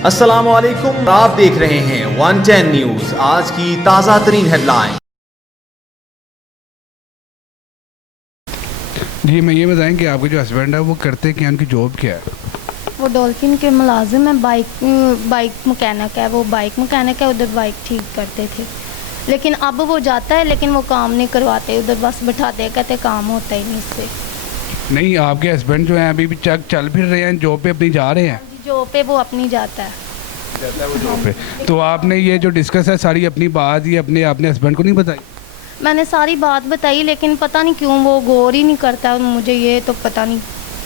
अस्सलामुअलैकुम, आप देख रहे हैं 110 न्यूज। आज की ताज़ा तरीन हेडलाइन। जी मैं ये बताएं कि आपके जो हस्बैंड है वो करते क्या, उनकी जॉब क्या है? वो डॉल्फिन के मुलाजिम है, बाइक मकैनिक है। वो बाइक मकैनिक है, उधर बाइक ठीक करते थे। लेकिन अब वो जाता है, लेकिन वो काम नहीं करवाते, उधर बस बैठाते हैं, कहते काम होता ही नहीं इससे। नहीं, आपके हस्बैंड जो हैं अभी भी चल फिर रहे हैं, जॉब पे अपनी जा रहे हैं? जॉब पे वो अपनी जाता है। वो जॉब पे। तो आपने ये जो डिस्कस है सारी अपनी बात ये अपने हस्बैंड को नहीं बताई? मैंने सारी बात बताई, लेकिन पता नहीं क्यों वो गौर ही नहीं करता। मुझे ये तो पता नहीं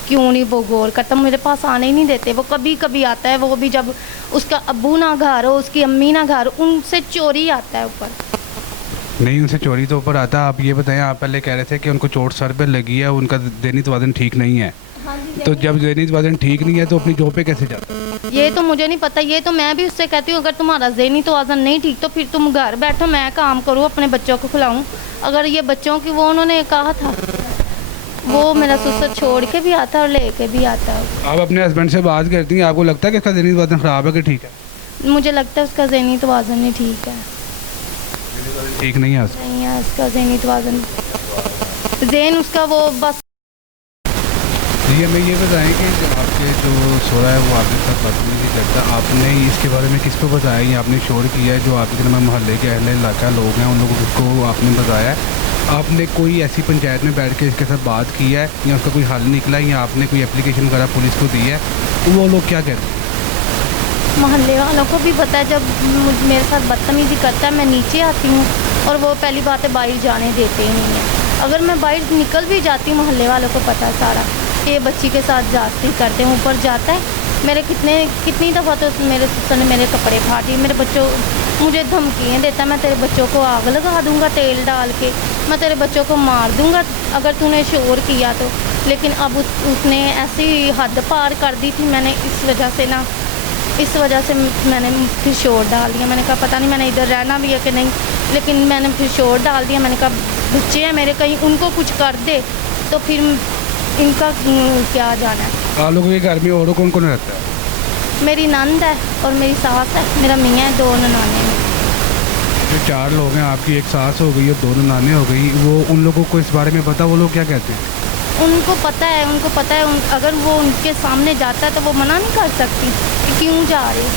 क्यों नहीं वो गौर करता। मेरे पास आने ही नहीं देते। वो कभी कभी आता है, वो भी जब उसका अब्बू ना घर हो, उसकी अम्मी ना घर, उनसे चोरी आता है ऊपर। नहीं, उनसे चोरी तो ऊपर आता है। आप ये बताएं, आप पहले कह रहे थे कि उनको चोट सर पे लगी है, उनका दैनिक तवाज़ुन ठीक नहीं है। तो जब दैनिक तवाज़ुन ठीक नहीं है तो अपनी जॉब पे कैसे जाते हैं? ये तो मुझे नहीं पता। ये तो मैं भी उससे कहती हूँ, अगर तुम्हारा ज़हनी तवाज़ुन नहीं ठीक तो फिर तुम घर बैठो, मैं काम करूँ, अपने बच्चों को खिलाऊँ। अगर ये बच्चों की वो उन्होंने कहा था, वो मेरा ससुर छोड़ के भी आता है और लेके भी आता है। आप अपने हस्बैंड से बात करती हैं, आपको लगता है कि इसका दैनिक तवाज़ुन ख़राब है कि ठीक है? मुझे लगता है उसका ज़हनी तवाज़ुन नहीं ठीक है। ठीक नहीं है नहीं है उसका ज़हनी तवाज़ुन, ज़हन उसका वो बस। जी हमें ये बताएं कि आपके जो सोरा है वो आपके साथ बदतमीजी करता है, आपने इसके बारे में किसको बताया या आपने शोर किया है? जो आपके मोहल्ले के अहले इलाका लोग हैं उन लोगों को आपने बताया है? आपने कोई ऐसी पंचायत में बैठ के इसके साथ बात की है या उसका कोई हल निकला है या आपने कोई एप्लीकेशन वगैरह पुलिस को दी है? तो वो लोग क्या कहते हैं? मोहल्ले वालों को भी पता है, जब मेरे साथ बदतमीजी करता है मैं नीचे आती हूँ और वो पहली बात है बाहर जाने देते ही नहीं है। अगर मैं बाहर निकल भी जाती हूँ, मोहल्ले वालों को पता है सारा कि ये बच्ची के साथ जाती करते हैं। ऊपर जाता है, मेरे कितनी दफ़ा तो मेरे ससुर ने मेरे कपड़े फाड़ दिए। मेरे बच्चों मुझे धमकियाँ देता, मैं तेरे बच्चों को आग लगा दूँगा तेल डाल के, मैं तेरे बच्चों को मार दूँगा अगर तूने शोर किया तो। लेकिन अब उसने ऐसी हद पार कर दी थी। मैंने इस वजह से मैंने फिर शोर डाल दिया। मैंने कहा पता नहीं मैंने इधर रहना भी है कि नहीं, लेकिन मैंने फिर शोर डाल दिया। मैंने कहा बच्चे हैं मेरे, कहीं उनको कुछ कर दे तो फिर इनका क्या जाना है। आप लोगों के घर में और कौन कौन रहता है? मेरी नंद है और मेरी सास है, मेरा मियाँ है, 2 ननाने हैं। जो 4 लोग हैं, आपकी एक सास हो गई और 2 ननाने हो गई, वो उन लोगों को इस बारे में पता? वो लोग क्या कहते हैं? उनको पता है अगर वो उनके सामने जाता है तो वो मना नहीं कर सकती कि क्यों जा रहे।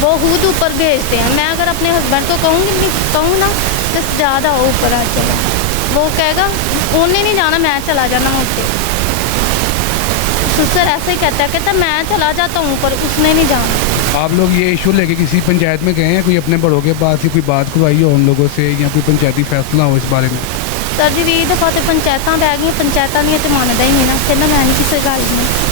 वो खुद ऊपर भेजते हैं। मैं अगर अपने हस्बैंड को कहूँ ना तो ज़्यादा ऊपर आ चला, वो कहेगा उन्हें नहीं जाना, मैं चला जाना मुझसे। ससुर ऐसे ही कहता मैं चला जाता हूँ पर उसने नहीं जाना। आप लोग ये इशू लेके किसी पंचायत में गए हैं, कोई अपने बड़ों के पास ही कोई बात करवाई हो उन लोगों से या कोई पंचायती फैसला हो इस बारे में? सर जी 20 दफ़ा तो पंचायतां बह गई, पंचायतां नहीं तो मानदा ही नहीं ना। कहना मैं नहीं किसी गल नहीं।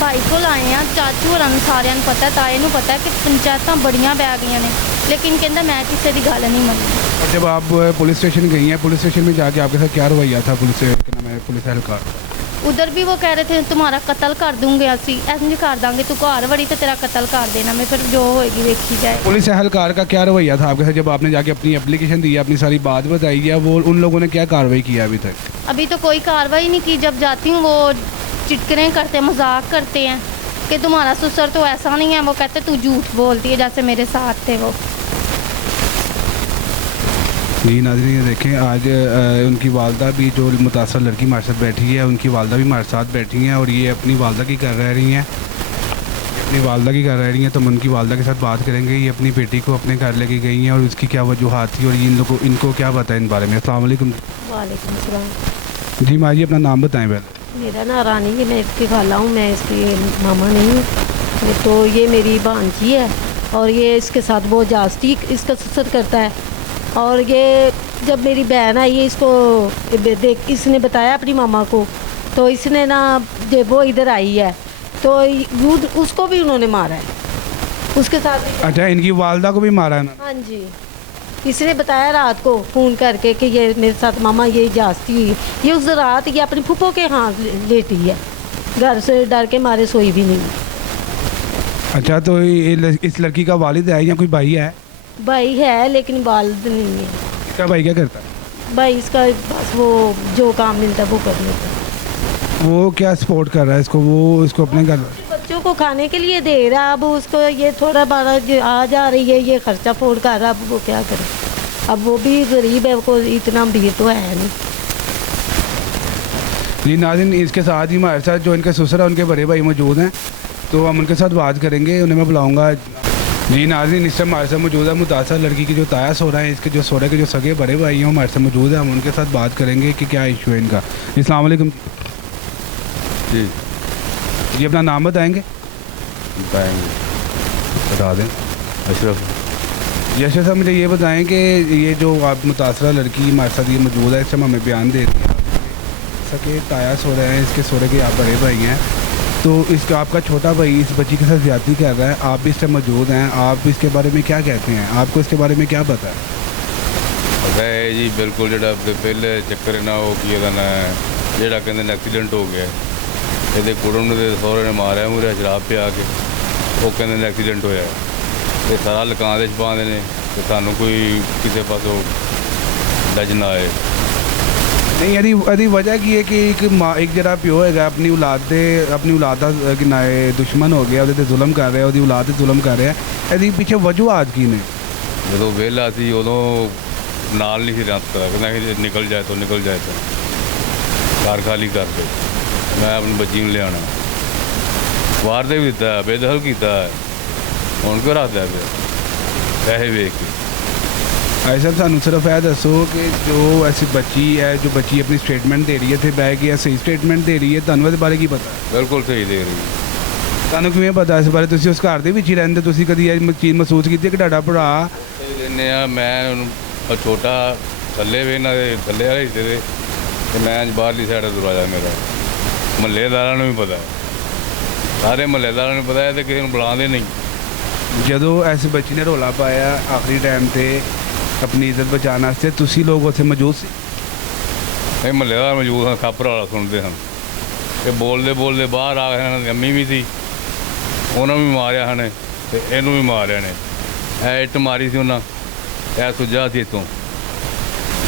भाई को आए हैं, चाचू होरां नूं सारिਆਂ ਨੂੰ पता है, ताए नूं पता है कि पंचायतां बड़ियां बह गई ने, लेकिन कहता मैं किसी की गल नहीं मनदी। और जब आप पुलिस स्टेशन गई हैं, पुलिस स्टेशन में जाके आपके साथ क्या रवैया था पुलिस एहलकार? उधर भी वो कह रहे थे तुम्हारा कत्ल कर दूंगे, असी ऐसे कर देंगे, तू घर वड़ी तो तेरा कत्ल कर देना। मैं फिर जो होएगी देखी जाए। पुलिस एहलकार का क्या रवैया था आपके साथ जब आपने जाके अपनी एप्लीकेशन दी है, अपनी सारी बात बताई है? वो उन लोगों ने क्या कार्रवाई की है अभी तक? अभी तो कोई कार्रवाई नहीं की। जब जाती हूँ वो चिटकरें करते, मजाक करते हैं कि तुम्हारा ससुर तो ऐसा नहीं है। वो कहते तू झूठ बोलती है, जैसे मेरे साथ थे वो। जी नाज़रीन, ये देखें आज उनकी वालदा भी, जो मुतासर लड़की हमारे साथ बैठी है, उनकी वालदा भी हमारे साथ बैठी हैं और ये अपनी वालदा की कर रही हैं, तो हम उनकी वालदा के साथ बात करेंगे। ये अपनी बेटी को अपने घर लेके गई हैं और उसकी क्या वजूहात थी और इनको क्या बताएं इन बारे में। अस्सलाम वालेकुम। वालेकुम सलाम। जी माँ जी, अपना नाम बताएं पहले। मेरा नाम रानी है, मैं इसकी खाला हूँ, मैं इसकी मामा नहीं हूँ। तो ये मेरी भांजी है और ये इसके साथ बहुत जास्ती इसका ससुर करता है। और ये जब मेरी बहन आई है, इसको इसने बताया अपनी मामा को, तो इसने ना जब वो इधर आई है तो उसको भी उन्होंने मारा है, उसके साथ। अच्छा, इनकी वालदा को भी मारा है ना? हाँ जी, इसने बताया रात को फ़ोन करके कि ये मेरे साथ मामा ये जास्ती हुई। ये उस रात ये अपनी फूफो के हाथ लेटी है, घर से डर के मारे सोई भी नहीं। अच्छा, तो इस लड़की का वालिद है या कोई भाई है? भाई है लेकिन वालिद नहीं है। इसका भाई क्या करता है? भाई इसका बस वो जो काम मिलता है वो कर लेता है। वो क्या सपोर्ट कर रहा है इसको? वो इसको अपने घर बच्चों को खाने के लिए दे रहा है, अब उसको ये थोड़ा बड़ा जो आ जा रही है, ये खर्चा फोड़ कर रहा है, अब वो क्या करे। अब वो भी गरीब है, वो इतना भी तो है नहीं। जी नाज़रीन, इसके साथ ही हमारे साथ जो इनके ससुर है उनके बड़े भाई मौजूद हैं, तो हम उनके साथ बात करेंगे, उन्हें मैं बुलाऊंगा। जी नाज़रीन, इस टाइम हमारे साथ मौजूद है मुतासर लड़की की जो ताया सोरा है, इसके जो सोरे के जो सगे बड़े भाई हैं हमारे साथ मौजूद है। हम उनके साथ बात करेंगे कि क्या इशू है इनका। अस्सलाम वालेकुम जी। जी, अपना नाम बताएंगे? बताएंगे। बता दें। अशरफ। यशर साहब, मुझे ये बताएं कि ये जो आप मुतासरा लड़की हमारे साथ ये मौजूद है, इस टाइम हमें बयान दे रही है, सके ताया सो रहे हैं, इसके सोरे के आप बड़े भाई हैं, तो इसका आपका छोटा भाई इस बच्ची के साथ ज्यादती कर रहा है, आप भी इस टाइम मौजूद हैं, आप इसके बारे में क्या कहते हैं? आपको इसके बारे में क्या पता है? पता है जी, बिल्कुल ਜਿਹੜਾ ਪਹਿਲੇ ਚੱਕਰ ਨਾ ਉਹ ਕੀ ਇਹਦਾ ਨਾ ਜਿਹੜਾ ਕਹਿੰਦੇ ਨੇ ਐਕਸੀਡੈਂਟ ਹੋ ਗਿਆ, ਇਹਦੇ ਕੁੜਮ ਨੂੰ ਦੇ ਸਹੁਰੇ ਨੇ ਮਾਰਿਆ ਮੂਰਿਆ ਸ਼ਰਾਬ ਪਿਆ ਕੇ, ਉਹ ਕਹਿੰਦੇ ਨੇ ਐਕਸੀਡੈਂਟ ਹੋਇਆ, ਤੇ ਸਾਰਾ ਲਕਾਂ ਦੇ ਚ ਪਾਉਂਦੇ ਨੇ ਤੇ ਸਾਨੂੰ ਕੋਈ ਕਿਸੇ ਪਾਸੋਂ ਲੱਜ ਨਾ ਆਏ। नहीं, यदि वजह की है कि एक जरा प्यो है अपनी औलाद का कि ना दुश्मन हो गया, ਉਹਦੇ ਤੇ ਜ਼ੁਲਮ ਕਰ ਰਿਹਾ, ਉਹਦੀ ਔਲਾਦ ਤੇ ਜ਼ੁਲਮ ਕਰ ਰਿਹਾ, ਇਹਦੀ ਪਿੱਛੇ ਵਜੂਹਾਤ ਕੀ ਨੇ? ਜਦੋਂ ਵਿਹਲਾ ਸੀ ਉਦੋਂ ਨਾਲ ਨਹੀਂ ਸੀ ਰਹਿੰਦਾ, ਕਹਿੰਦਾ ਕਿ ਨਿਕਲ ਜਾਏ ਤਾਂ ਨਿਕਲ ਜਾਏ, ਤਾਂ ਘਰ ਖਾਲੀ ਕਰ ਦੇ, ਮੈਂ ਆਪਣੀ ਬੱਚੀ ਨੂੰ ਲਿਆਉਣਾ, ਵਾਰ ਦੇ ਵੀ ਦਿੱਤਾ, ਬੇਦਖਲ ਕੀਤਾ, ਹੁਣ ਕਿਉਂ ਰੱਖਦਾ ਪਿਆ ਪੈਸੇ ਵੇਖ ਕੇ। भाई साहब, सानू सिर्फ यह दसो कि जो ऐसी बच्ची है, जो बच्ची अपनी स्टेटमेंट दे रही है, थे बह के सही स्टेटमेंट दे रही है, ਤੁਹਾਨੂੰ ਇਹਦੇ ਬਾਰੇ ਕੀ ਪਤਾ? ਬਿਲਕੁਲ ਸਹੀ ਦੇ ਰਹੀ ਹੈ। ਤੁਹਾਨੂੰ ਕਿਵੇਂ ਪਤਾ ਇਸ ਬਾਰੇ? ਤੁਸੀਂ ਉਸ ਘਰ ਦੇ ਵਿੱਚ ਹੀ ਰਹਿੰਦੇ, ਤੁਸੀਂ ਕਦੀ ਇਹ ਚੀਜ਼ ਮਹਿਸੂਸ ਕੀਤੀ ਕਿ ਤੁਹਾਡਾ ਭਰਾ? ਲੈਂਦੇ ਆ, ਮੈਂ ਉਹਨੂੰ ਛੋਟਾ ਥੱਲੇ ਵੀ ਇਹਨਾਂ ਦੇ ਥੱਲੇ ਵਾਲੇ ਹਿੱਸੇ ਦੇ, ਤੇ ਮੈਂ ਬਾਹਰਲੀ ਸਾਈਡ ਤੁਰ ਆਇਆ। ਮੇਰਾ ਮਹੱਲੇਦਾਰਾਂ ਨੂੰ ਵੀ ਪਤਾ, ਸਾਰੇ ਮਹੱਲੇਦਾਰਾਂ ਨੂੰ ਪਤਾ ਹੈ, ਤੇ ਕਿਸੇ ਨੂੰ ਬੁਲਾਉਂਦੇ ਨਹੀਂ। ਜਦੋਂ ਇਸ ਬੱਚੀ ਨੇ ਰੋਲਾ ਪਾਇਆ ਆਖਰੀ ਟਾਈਮ ਤੇ ਆਪਣੀ ਇੱਜ਼ਤ ਬਚਾਉਣ ਵਾਸਤੇ, ਤੁਸੀਂ ਲੋਕ ਉੱਥੇ ਮੌਜੂਦ ਸੀ? ਨਹੀਂ, ਮਹੱਲੇਦਾਰ ਮੌਜੂਦ ਹਨ, ਖਾਪਰ ਵਾਲਾ ਸੁਣਦੇ ਹਨ, ਇਹ ਬੋਲਦੇ ਬੋਲਦੇ ਬਾਹਰ ਆ ਗਏ। ਇਹਨਾਂ ਦੀ ਅੰਮੀ ਵੀ ਸੀ, ਉਹਨਾਂ ਨੂੰ ਵੀ ਮਾਰਿਆ ਹਨ, ਤੇ ਇਹਨੂੰ ਵੀ ਮਾਰਿਆ ਨੇ। ਇਹ ਇੱਟ ਮਾਰੀ ਸੀ ਉਹਨਾਂ, ਇਹ ਸੁੱਜਾ ਸੀ ਇੱਥੋਂ,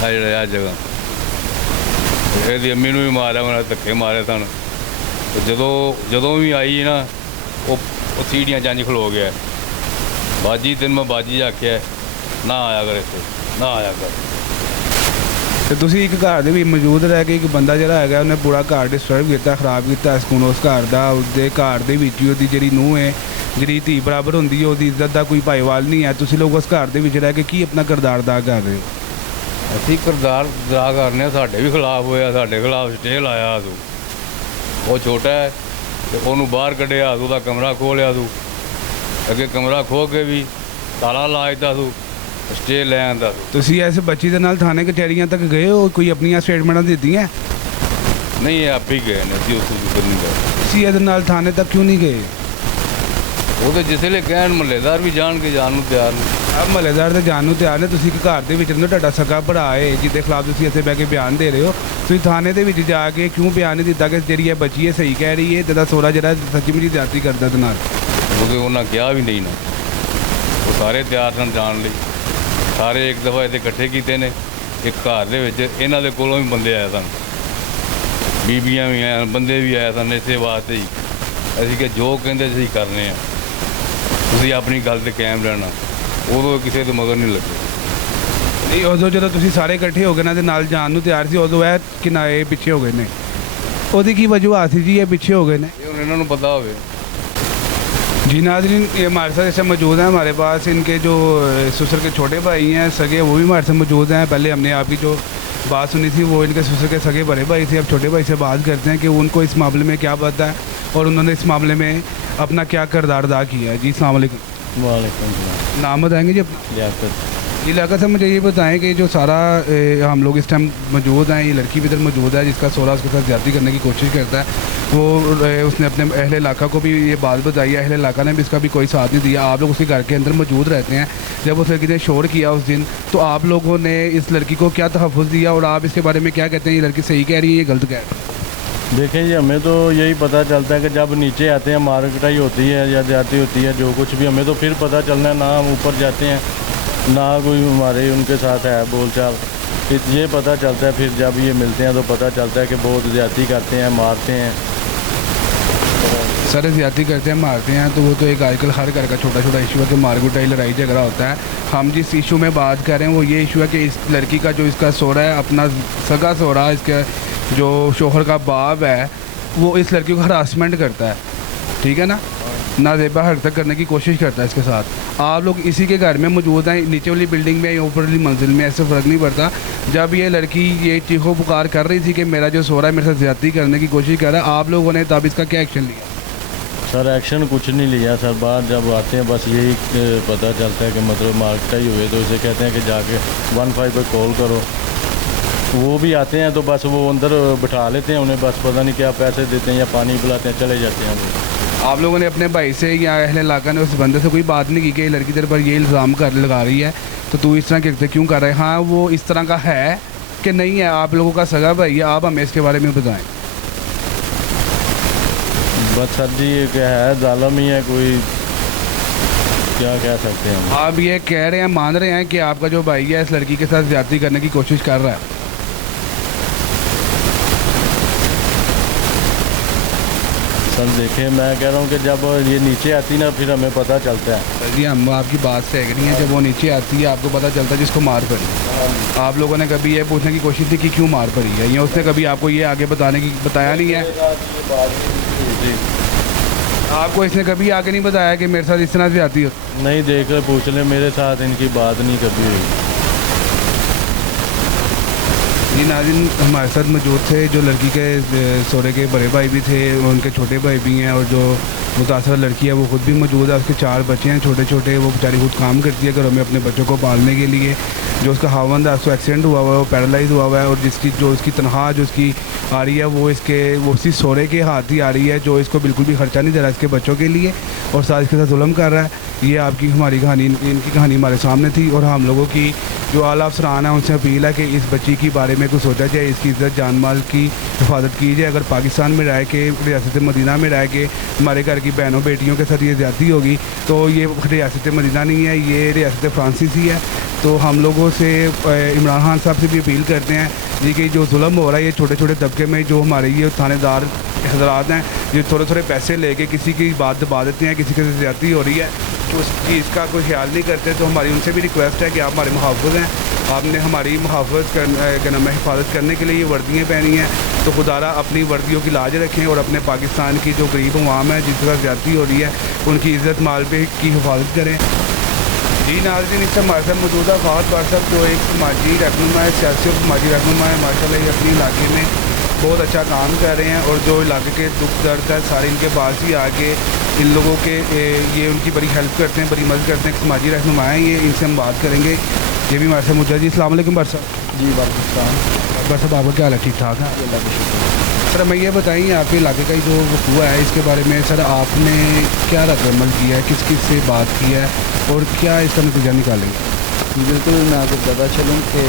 ਆ ਜਿਹੜਾ ਆ ਜਗ੍ਹਾ, ਇਹਦੀ ਅੰਮੀ ਨੂੰ ਵੀ ਮਾਰਿਆ, ਉਹਨਾਂ ਧੱਕੇ ਮਾਰੇ ਸਨ। ਤੇ ਜਦੋਂ ਵੀ ਆਈ ਨਾ, ਉਹ ਸੀੜੀਆਂ ਜੰਝ ਖਲੋ ਗਿਆ। ਬਾਜੀ ਤੈਨੂੰ ਮੈਂ ਬਾਜੀ ਆਖਿਆ, ਨਾ ਆਇਆ ਕਰ ਇੱਥੇ, ਨਾ ਆਇਆ ਕਰ। ਤੇ ਤੁਸੀਂ ਇੱਕ ਘਰ ਦੇ ਵੀ ਮੌਜੂਦ ਰਹਿ ਕੇ ਇੱਕ ਬੰਦਾ ਜਿਹੜਾ ਹੈਗਾ ਉਹਨੇ ਪੂਰਾ ਘਰ ਡਿਸਟਰਬ ਕੀਤਾ, ਖਰਾਬ ਕੀਤਾ ਸਕੂਨ ਉਸ ਘਰ ਦਾ, ਉਹਦੇ ਘਰ ਦੇ ਵਿੱਚ ਹੀ ਉਹਦੀ ਜਿਹੜੀ ਨੂੰਹ ਹੈ, ਜਿਹੜੀ ਧੀ ਬਰਾਬਰ ਹੁੰਦੀ ਹੈ, ਉਹਦੀ ਇੱਜ਼ਤ ਦਾ ਕੋਈ ਭਾਈਵਾਲ ਨਹੀਂ ਹੈ। ਤੁਸੀਂ ਲੋਕ ਉਸ ਘਰ ਦੇ ਵਿੱਚ ਰਹਿ ਕੇ ਕੀ ਆਪਣਾ ਕਿਰਦਾਰ ਅਦਾ ਕਰ ਰਹੇ ਹੋ? ਅਸੀਂ ਕਿਰਦਾਰ ਅਦਾ ਕਰਨੇ ਆ, ਸਾਡੇ ਵੀ ਖਿਲਾਫ ਹੋਇਆ, ਸਾਡੇ ਖਿਲਾਫ ਸਟੇ ਲਾਇਆ ਤੂੰ। ਉਹ ਛੋਟਾ ਹੈ ਤੇ ਉਹਨੂੰ ਬਾਹਰ ਕੱਢਿਆ, ਤੂੰ ਦਾ ਕਮਰਾ ਖੋਹ ਲਿਆ, ਤੂੰ ਅੱਗੇ ਕਮਰਾ ਖੋਹ ਕੇ ਵੀ ਤਾਲਾ ਲਾ ਦਿੱਤਾ, ਤੂੰ ਸਟੇ ਲੈ ਆਂਦਾ। ਤੁਸੀਂ ਇਸ ਬੱਚੀ ਦੇ ਨਾਲ ਥਾਣੇ ਕਚਹਿਰੀਆਂ ਤੱਕ ਗਏ ਹੋ? ਕੋਈ ਆਪਣੀਆਂ ਸਟੇਟਮੈਂਟਾਂ ਦਿੱਤੀਆਂ? ਨਹੀਂ, ਇਹ ਆਪੇ ਹੀ ਗਏ ਨੇ, ਅਸੀਂ ਉਸ ਨੂੰ ਨਹੀਂ ਗਏ। ਤੁਸੀਂ ਇਹਦੇ ਨਾਲ ਥਾਣੇ ਤੱਕ ਕਿਉਂ ਨਹੀਂ ਗਏ? ਉਹ ਤਾਂ ਜਿਸ ਵੇਲੇ ਕਹਿਣ ਮਹੱਲੇਦਾਰ ਵੀ ਜਾਣ ਕੇ ਜਾਣ ਨੂੰ ਤਿਆਰ ਨੇ। ਆਹ ਮਹੱਲੇਦਾਰ ਤਾਂ ਜਾਣ ਨੂੰ ਤਿਆਰ ਨੇ, ਤੁਸੀਂ ਇੱਕ ਘਰ ਦੇ ਵਿੱਚ ਰਹਿੰਦੇ, ਤੁਹਾਡਾ ਸਕਾ ਭਰਾ ਹੈ ਜਿਹਦੇ ਖਿਲਾਫ ਤੁਸੀਂ ਇੱਥੇ ਬਹਿ ਕੇ ਬਿਆਨ ਦੇ ਰਹੇ ਹੋ, ਤੁਸੀਂ ਥਾਣੇ ਦੇ ਵਿੱਚ ਜਾ ਕੇ ਕਿਉਂ ਬਿਆਨ ਨਹੀਂ ਦਿੱਤਾ ਕਿ ਜਿਹੜੀ ਇਹ ਬੱਚੀ ਹੈ ਸਹੀ ਕਹਿ ਰਹੀ ਹੈ, ਜਿਹਦਾ ਸੋਰਾ ਜਿਹੜਾ ਸੱਚੀ ਮੁੱਚੀ ਜ਼ਿਆਦਤੀ ਕਰਦਾ ਇਹਦੇ ਨਾਲ? ਕਿਉਂਕਿ ਉਹਨਾਂ ਕਿਹਾ ਵੀ ਨਹੀਂ ਨਾ, ਉਹ ਸਾਰੇ ਤਿਆਰ ਸਨ ਜਾਣ ਲਈ, ਸਾਰੇ ਇੱਕ ਦਫਾ ਇੱਥੇ ਇਕੱਠੇ ਕੀਤੇ ਨੇ। ਇੱਕ ਘਰ ਦੇ ਵਿੱਚ ਇਹਨਾਂ ਦੇ ਕੋਲੋਂ ਵੀ ਬੰਦੇ ਆਏ ਸਨ, ਬੀਬੀਆਂ ਵੀ ਆਏ, ਬੰਦੇ ਵੀ ਆਏ ਸਨ, ਇਸੇ ਵਾਸਤੇ ਹੀ ਅਸੀਂ ਕਿ ਜੋ ਕਹਿੰਦੇ ਅਸੀਂ ਕਰਨੇ ਆ, ਤੁਸੀਂ ਆਪਣੀ ਗੱਲ 'ਤੇ ਕਾਇਮ ਰਹਿਣਾ। ਉਦੋਂ ਕਿਸੇ ਦੇ ਮਗਰ ਨਹੀਂ ਲੱਗੇ। ਨਹੀਂ, ਉਦੋਂ ਜਦੋਂ ਤੁਸੀਂ ਸਾਰੇ ਇਕੱਠੇ ਹੋ ਗਏ ਨਾ ਦੇ ਨਾਲ ਜਾਣ ਨੂੰ ਤਿਆਰ ਸੀ, ਉਦੋਂ ਇਹ ਕਿਨਾਰੇ ਪਿੱਛੇ ਹੋ ਗਏ ਨੇ, ਉਹਦੀ ਕੀ ਵਜੂਹਾਤ ਸੀ ਜੀ ਇਹ ਪਿੱਛੇ ਹੋ ਗਏ ने? ये उन्हें इन्होंने पता हो। जी नाज़रीन, ये हमारे साथ ऐसे मौजूद हैं, हमारे पास इनके जो ससुर के छोटे भाई हैं सगे, वो भी हमारे साथ मौजूद हैं। पहले हमने आपकी जो बात सुनी थी वो इनके ससुर के सगे बड़े भाई थे। अब छोटे भाई से बात करते हैं कि उनको इस मामले में क्या पता है और उन्होंने इस मामले में अपना क्या किरदार अदा किया है। जी अस्सलाम वालेकुम। वालेकुम सलाम। नाम बताएंगे जी अपना? लियाकत। जी लियाकत साहब, मुझे ये बताएं कि जो सारा हम लोग इस टाइम मौजूद हैं, ये लड़की भी इधर मौजूद है जिसका सोरा उसके साथ ज़्यादती करने की कोशिश करता है, वो उसने अपने अहले इलाका को भी ये बात बताई है, अहले इलाका ने भी इसका भी कोई साथ नहीं दिया। आप लोग उसके घर के अंदर मौजूद रहते हैं, जब उस लड़की ने शोर किया उस दिन, तो आप लोगों ने इस लड़की को क्या तहफ़्फ़ुज़ दिया और आप इसके बारे में क्या कहते हैं? ये लड़की सही कह रही है, ये गलत कह रही है? देखें जी, हमें तो यही पता चलता है कि जब नीचे आते हैं मार कटाई होती है या ज्यादती होती है, जो कुछ भी हमें तो फिर पता चलना है, ना हम ऊपर जाते हैं ना कोई हमारे उनके साथ है बोलचाल, ये पता चलता है। फिर जब ये मिलते हैं तो पता चलता है कि बहुत ज़्यादती करते हैं, मारते हैं। सर ज़्यादती करते हैं, मारते हैं, तो वो तो एक आजकल हर घर का छोटा छोटा इशू है कि मार कुटाई लड़ाई झगड़ा होता है। हम जिस इशू में बात कर रहे हैं वो ये इशू है कि इस लड़की का जो इसका सोरा है, अपना सगा सोरा, इसके जो शोहर का बाप है, वो इस लड़की को हरासमेंट करता है, ठीक है ना, नाजेबा हरकत करने की कोशिश करता है इसके साथ। आप लोग इसी के घर में मौजूद हैं, नीचे वाली बिल्डिंग में या ऊपर वाली मंजिल में, ऐसे फ़र्क नहीं पड़ता। जब ये लड़की ये चीखो पुकार कर रही थी कि मेरा जो सोरा है मेरे साथ ज़्यादती करने की कोशिश कर रहा है, आप लोगों ने तब इसका क्या एक्शन लिया? सर एक्शन कुछ नहीं लिया सर। बाहर जब आते हैं बस यही पता चलता है कि मतलब मार्केटाई हुए तो उसे कहते हैं कि जाके 15 पे कॉल करो। वो भी आते हैं तो बस वो अंदर बिठा लेते हैं, उन्हें बस पता नहीं क्या पैसे देते हैं या पानी पिलाते हैं, चले जाते हैं वो। आप लोगों ने अपने भाई से या अहले इलाका ने उस बंदे से कोई बात नहीं की कि ये लड़की तेरे पर ये इल्ज़ाम कर लगा रही है तो तू इस तरह के क्यों कर रहा है? हाँ, वो इस तरह का है कि नहीं है, आप लोगों का सगा भाई है, आप हमें इसके बारे में बताएं। बस सर जी ये क्या है, जालम ही है, कोई क्या कह सकते हैं। आप ये कह रहे हैं, मान रहे हैं कि आपका जो भाई है इस लड़की के साथ ज़्यादती करने की कोशिश कर रहा है? सर देखें, मैं कह रहा हूँ कि जब ये नीचे आती ना फिर हमें पता चलता है। सर जी, हम आपकी बात से एग्री हैं, जब वो नीचे आती है आपको पता चलता है जिसको मार पड़ी। आप लोगों ने कभी ये पूछने की कोशिश नहीं की क्यों मार पड़ी है, या उसने कभी आपको ये आगे बताया नहीं है? जी आपको इसने कभी आगे नहीं बताया कि मेरे साथ इस तरह से आती हो? नहीं, देख ले पूछ ले, मेरे साथ इनकी बात नहीं कभी हुई। जी नाज़रीन, हमारे साथ मौजूद थे जो लड़की के सोरे के बड़े भाई भी थे, उनके छोटे भाई भी हैं, और जो मुतासर लड़की है वो खुद भी मौजूद है। उसके 4 बच्चे हैं छोटे छोटे, वो बेचारी खुद काम करती है घरों में अपने बच्चों को पालने के लिए। जो उसका हावंद है उसको एक्सीडेंट हुआ हुआ है, वो पैरालाइज हुआ हुआ है, और जिसकी जो उसकी तनख्वाह जो उसकी आ रही है वो उसी सोरे के हाथ ही आ रही है, जो इसको बिल्कुल भी खर्चा नहीं दे रहा इसके बच्चों के लिए, और साथ इसके साथ जुल्म कर रहा है। ये आपकी हमारी कहानी, इनकी कहानी हमारे सामने थी, और हम लोगों की जो आला अफसरान है उनसे अपील है कि इस बच्ची के बारे में कुछ सोचा जाए, इसकी इज़्ज़त जान माल की हिफाजत की जाए। अगर पाकिस्तान में रह के, रियासत मदीना में रह के हमारे घर की बहनों बेटियों के साथ ये ज़्यादती होगी तो ये रियासत मदीना नहीं है, ये रियासत फ्रांसीसी है। तो हम लोगों से इमरान खान साहब से भी अपील करते हैं जी कि जो जुल्म हो रहा है ये छोटे छोटे तबके में, जो हमारे ये थानेदार हजरात हैं, ये थोड़े थोड़े पैसे लेके किसी की बात दबा देते हैं, किसी के साथ ज़्यादती हो रही है तो उस चीज़ का कोई ख्याल नहीं करते। तो हमारी उनसे भी रिक्वेस्ट है कि आप हमारे मुहाफ़िज़ हैं, आपने हमारी हिफाजत करने के लिए ये वर्दियाँ पहनी हैं, तो खुदारा अपनी वर्दियों की लाज रखें और अपने पाकिस्तान की जो गरीब अवाम है जिसके साथ ज़्यादती हो रही है उनकी इज़्ज़त माल पे की हिफाजत करें। जी नाज़रीन, इससे हमारे साथ मौजूदा फ़ाहद बार साहब जो एक समाजी रहनुमा है, सियासी और समाजी रहनुमा है, माशाल्लाह ये अपने इलाके में बहुत अच्छा काम कर रहे हैं, और जो इलाके के दुख दर्द है सारे इनके पास ही आके इन लोगों के ये उनकी बड़ी हेल्प करते हैं, बड़ी मदद करते हैं। समाजी रहनुमा हैं ये, इनसे हम बात करेंगे। ये भी हमारे साथ मौजूद। जी अस्सलाम वालेकुम बार साहब। जी वालेकुम बार साहब, आपका क्या हाल है? ठीक ठाक है? सर हमें ये बताइए आपके इलाके का जो हुआ है इसके बारे में, सर आपने क्या रद्दअमल किया है, किस किस से बात की है और क्या इसका नतीजा निकालेंगे? बिल्कुल, मैं आपको पता चलूँ कि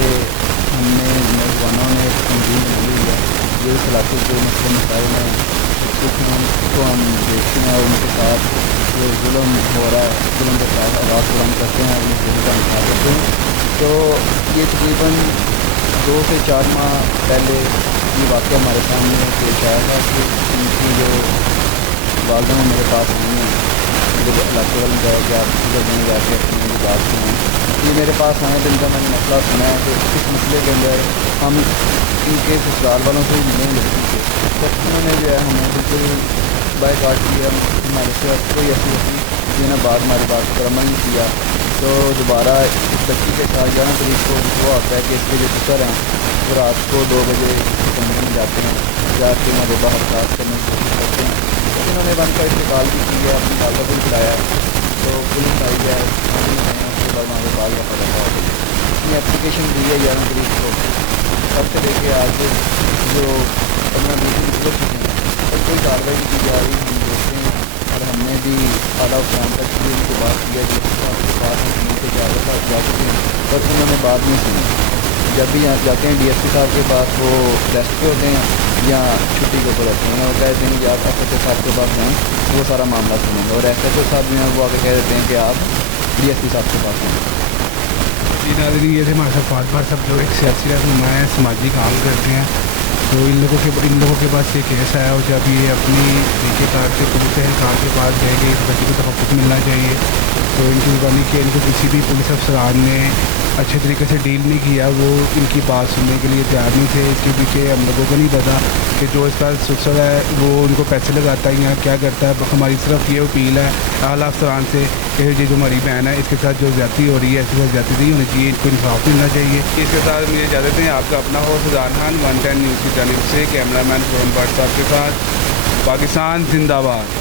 हमने नौजवानों ने एक तंजीम बनाई है जो इस इलाके के मसले मसाइल हैं उसको हम देखते हैं, और उनके साथ जो जुल्म हो रहा है जुल्म के साथ आवाज़ बुलंद करते हैं, उन्हें जुल्म का निकाल देते हैं। तो ये तकरीबन 2 से 4 माह पहले ये वाक़या हमारे सामने पेश आया था कि उनकी जो वालदा मेरे पास नहीं है, जब इलाके वाले जाए कि आप किधर नहीं जाके अपनी बात सुनाएं, ये मेरे पास आए तो इनका मैंने मसला सुना है कि इस मसले के अंदर हम इनके ससुराल वालों से ही मिलें लड़की से, तो उन्होंने जो है हमें बिल्कुल बायकाट किया, हमारे से कोई ऐसी बात हमारी बात पर अमल नहीं किया। तो दोबारा इस बच्ची के साथ 11 तारीख को हुआ होता है कि इसके जो पुत्र हैं वो रात को 2 बजे कमरे में जाते हैं, जाके मरबा हरकत करने की कोशिश करते हैं। तो इन्होंने बन कर इंतकाल भी की है, अपनी वालदा को भी बुलाया, तो पुलिस आई है, उसके बाद हमारे बाल का पता लगा अपनी एप्लीकेशन दी है 11 तारीख को, तब से लेके आज जो 15-20 दिन गुजर चुके हैं और कोई कार्रवाई की जा रही हम देखते हैं। और हमने भी आला अफसरान तक भी उनसे बात किया कि आपके पास से जा चुके हैं, पर उन्होंने बात नहीं सुनी। जब भी यहाँ जाते हैं DSP साहब के पास, वो रेस्ट पे होते हैं या छुट्टी के ऊपर रहते हैं, और कहते हैं कि आप SHO साहब के पास जाएँ, वो सारा मामला सुनेंगे, और SHO साहब जो हैं वो आके कह देते हैं कि आप DSP साहब के पास आएँ। जी नाज़रीन, ये थे हमारे साथ फ़ाहद बार साहब जो एक सियासी रहनुमा है, समाजी काम करते हैं। तो इन लोगों के पास ये केस आया और जब ये अपनी तरीक़ेकार से पुलिस एहलकार के पास गए कि इस बच्चे को तहफ़्फ़ुज़ मिलना चाहिए, तो इनकी जुबानी कि इनको किसी भी पुलिस अफसरान ने अच्छे तरीके से डील नहीं किया, वो इनकी बात सुनने के लिए तैयार नहीं थे। इसके पीछे हम लोगों को नहीं पता कि जो इसका ससुर है वो उनको पैसे लगाता है या क्या करता है। हमारी सिर्फ ये अपील है आला अफसरान से कि ये जो हमारी बहन है इसके साथ जो ज़्यादती हो रही है ऐसी कोई ज़्यादती नहीं होनी चाहिए, इनको इंसाफ मिलना चाहिए। इसके साथ मुझे इजाज़त दें, आपका अपना हो सुजान खान 110 न्यूज़ की जानिब से, कैमरामैन फ्रॉम व्हाट्सएप के साथ। पाकिस्तान जिंदाबाद।